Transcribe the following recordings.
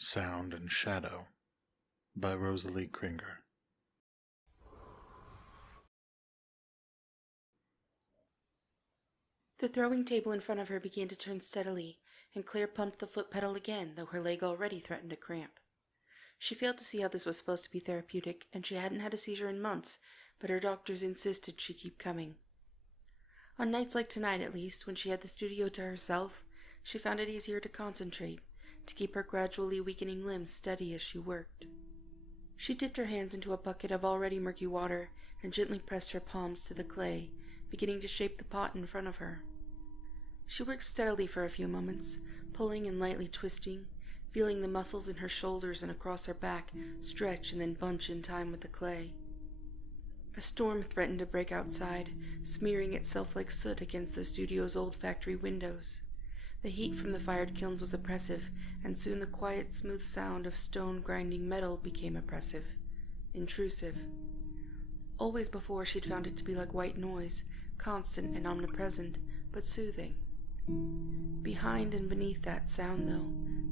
Sound and Shadow by Rosalie Krenger. The throwing table in front of her began to turn steadily, and Claire pumped the foot pedal again, though her leg already threatened to cramp. She failed to see how this was supposed to be therapeutic, and she hadn't had a seizure in months, but her doctors insisted she keep coming. On nights like tonight, at least, when she had the studio to herself, she found it easier to concentrate, to keep her gradually weakening limbs steady as she worked. She dipped her hands into a bucket of already murky water and gently pressed her palms to the clay, beginning to shape the pot in front of her. She worked steadily for a few moments, pulling and lightly twisting, feeling the muscles in her shoulders and across her back stretch and then bunch in time with the clay. A storm threatened to break outside, smearing itself like soot against the studio's old factory windows. The heat from the fired kilns was oppressive, and soon the quiet, smooth sound of stone grinding metal became oppressive, intrusive. Always before she'd found it to be like white noise, constant and omnipresent, but soothing. Behind and beneath that sound, though,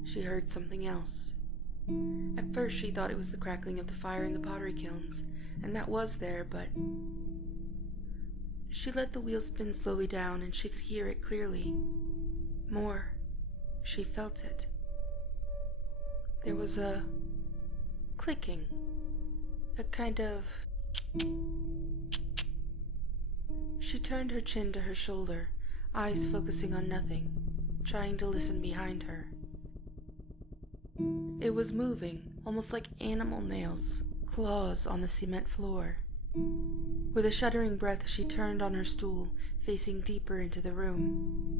she heard something else. At first she thought it was the crackling of the fire in the pottery kilns, and that was there, but... She let the wheel spin slowly down, and she could hear it clearly. More, she felt it. There was a clicking, a kind of... She turned her chin to her shoulder, eyes focusing on nothing, trying to listen behind her. It was moving, almost like animal nails, claws on the cement floor. With a shuddering breath, she turned on her stool, facing deeper into the room.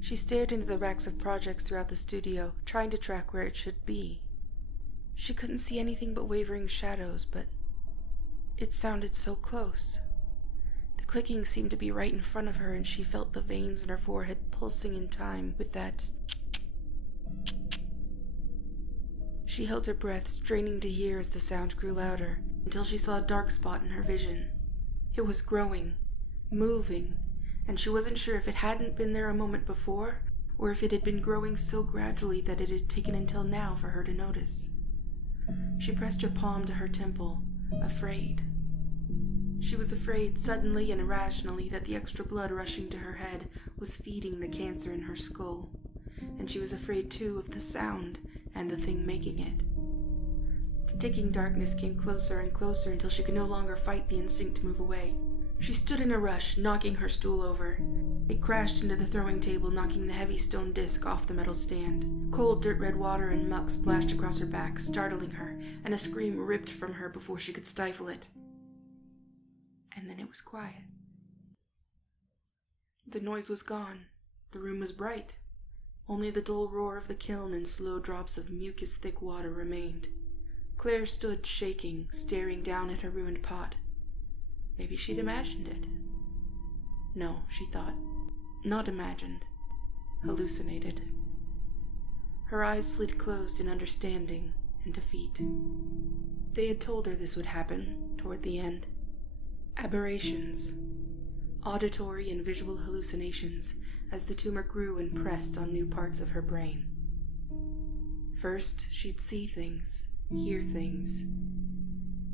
She stared into the racks of projects throughout the studio, trying to track where it should be. She couldn't see anything but wavering shadows, but it sounded so close. The clicking seemed to be right in front of her, and she felt the veins in her forehead pulsing in time with that. She held her breath, straining to hear as the sound grew louder, until she saw a dark spot in her vision. It was growing, moving, and she wasn't sure if it hadn't been there a moment before, or if it had been growing so gradually that it had taken until now for her to notice. She pressed her palm to her temple, afraid. She was afraid, suddenly and irrationally, that the extra blood rushing to her head was feeding the cancer in her skull, and she was afraid, too, of the sound and the thing making it. The ticking darkness came closer and closer until she could no longer fight the instinct to move away. She stood in a rush, knocking her stool over. It crashed into the throwing table, knocking the heavy stone disc off the metal stand. Cold dirt-red water and muck splashed across her back, startling her, and a scream ripped from her before she could stifle it. And then it was quiet. The noise was gone. The room was bright. Only the dull roar of the kiln and slow drops of mucus-thick water remained. Claire stood shaking, staring down at her ruined pot. Maybe she'd imagined it. No, she thought. Not imagined. Hallucinated. Her eyes slid closed in understanding and defeat. They had told her this would happen, toward the end. Aberrations. Auditory and visual hallucinations as the tumor grew and pressed on new parts of her brain. First, she'd see things, hear things.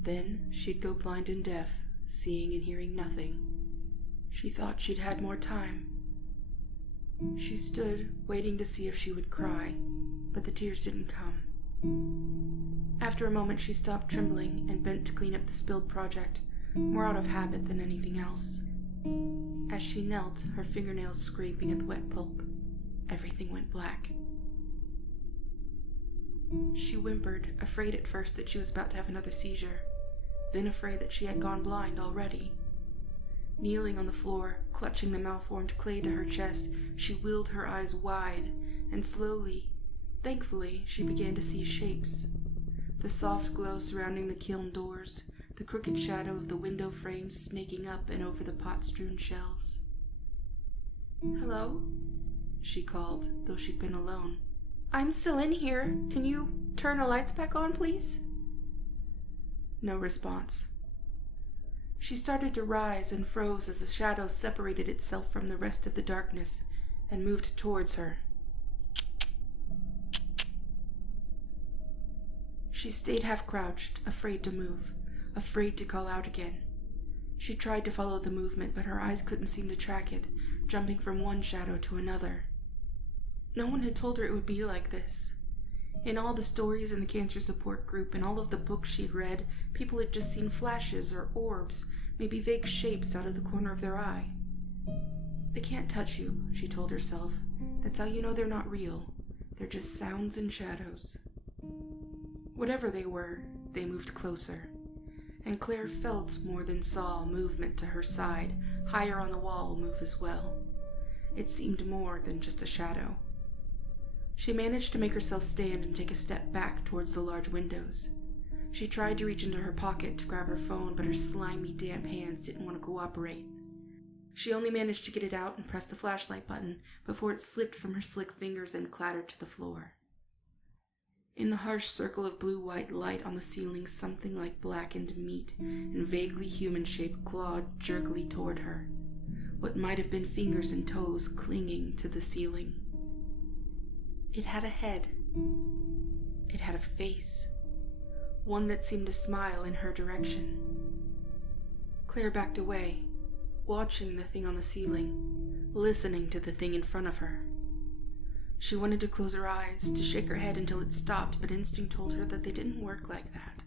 Then, she'd go blind and deaf, seeing and hearing nothing. She thought she'd had more time. She stood, waiting to see if she would cry, but the tears didn't come. After a moment, she stopped trembling and bent to clean up the spilled project, more out of habit than anything else. As she knelt, her fingernails scraping at the wet pulp, everything went black. She whimpered, afraid at first that she was about to have another seizure, then afraid that she had gone blind already. Kneeling on the floor, clutching the malformed clay to her chest, she willed her eyes wide, and slowly, thankfully, she began to see shapes. The soft glow surrounding the kiln doors, the crooked shadow of the window frames snaking up and over the pot-strewn shelves. "Hello?" she called, though she'd been alone. "I'm still in here. Can you turn the lights back on, please?" No response. She started to rise and froze as the shadow separated itself from the rest of the darkness and moved towards her. She stayed half-crouched, afraid to move, afraid to call out again. She tried to follow the movement, but her eyes couldn't seem to track it, jumping from one shadow to another. No one had told her it would be like this. In all the stories in the cancer support group and all of the books she'd read, people had just seen flashes or orbs, maybe vague shapes out of the corner of their eye. They can't touch you, she told herself. That's how you know they're not real. They're just sounds and shadows. Whatever they were, they moved closer, and Claire felt more than saw movement to her side, higher on the wall, move as well. It seemed more than just a shadow. She managed to make herself stand and take a step back towards the large windows. She tried to reach into her pocket to grab her phone, but her slimy, damp hands didn't want to cooperate. She only managed to get it out and press the flashlight button before it slipped from her slick fingers and clattered to the floor. In the harsh circle of blue-white light on the ceiling, something like blackened meat and vaguely human-shaped clawed jerkily toward her. What might have been fingers and toes clinging to the ceiling. It had a head. It had a face. One that seemed to smile in her direction. Claire backed away, watching the thing on the ceiling, listening to the thing in front of her. She wanted to close her eyes, to shake her head until it stopped, but instinct told her that they didn't work like that.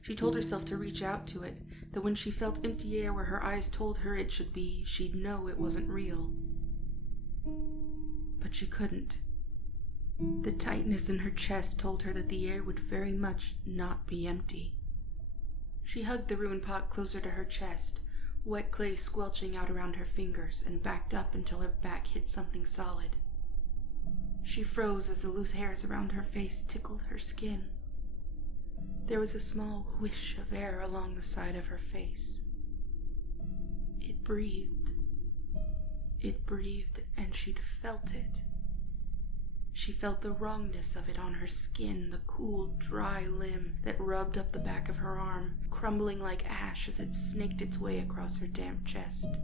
She told herself to reach out to it, that when she felt empty air where her eyes told her it should be, she'd know it wasn't real. But she couldn't. The tightness in her chest told her that the air would very much not be empty. She hugged the ruined pot closer to her chest, wet clay squelching out around her fingers, and backed up until her back hit something solid. She froze as the loose hairs around her face tickled her skin. There was a small whish of air along the side of her face. It breathed. It breathed, and she'd felt it. She felt the wrongness of it on her skin, the cool, dry limb that rubbed up the back of her arm, crumbling like ash as it snaked its way across her damp chest.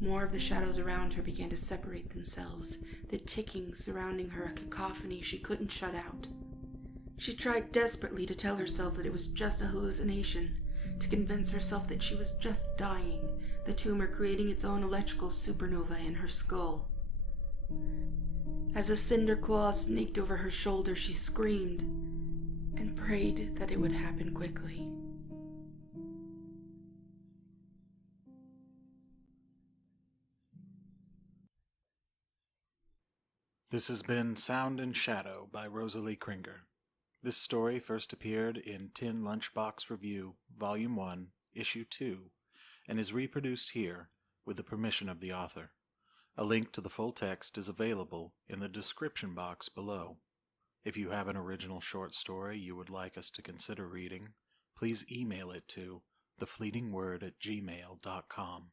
More of the shadows around her began to separate themselves, the ticking surrounding her a cacophony she couldn't shut out. She tried desperately to tell herself that it was just a hallucination, to convince herself that she was just dying, the tumor creating its own electrical supernova in her skull. As a cinder claw snaked over her shoulder, she screamed and prayed that it would happen quickly. This has been Sound and Shadow by Rosalie Krenger. This story first appeared in Tin Lunchbox Review, Volume 1, Issue 2, and is reproduced here with the permission of the author. A link to the full text is available in the description box below. If you have an original short story you would like us to consider reading, please email it to TheFleetingWord@gmail.com.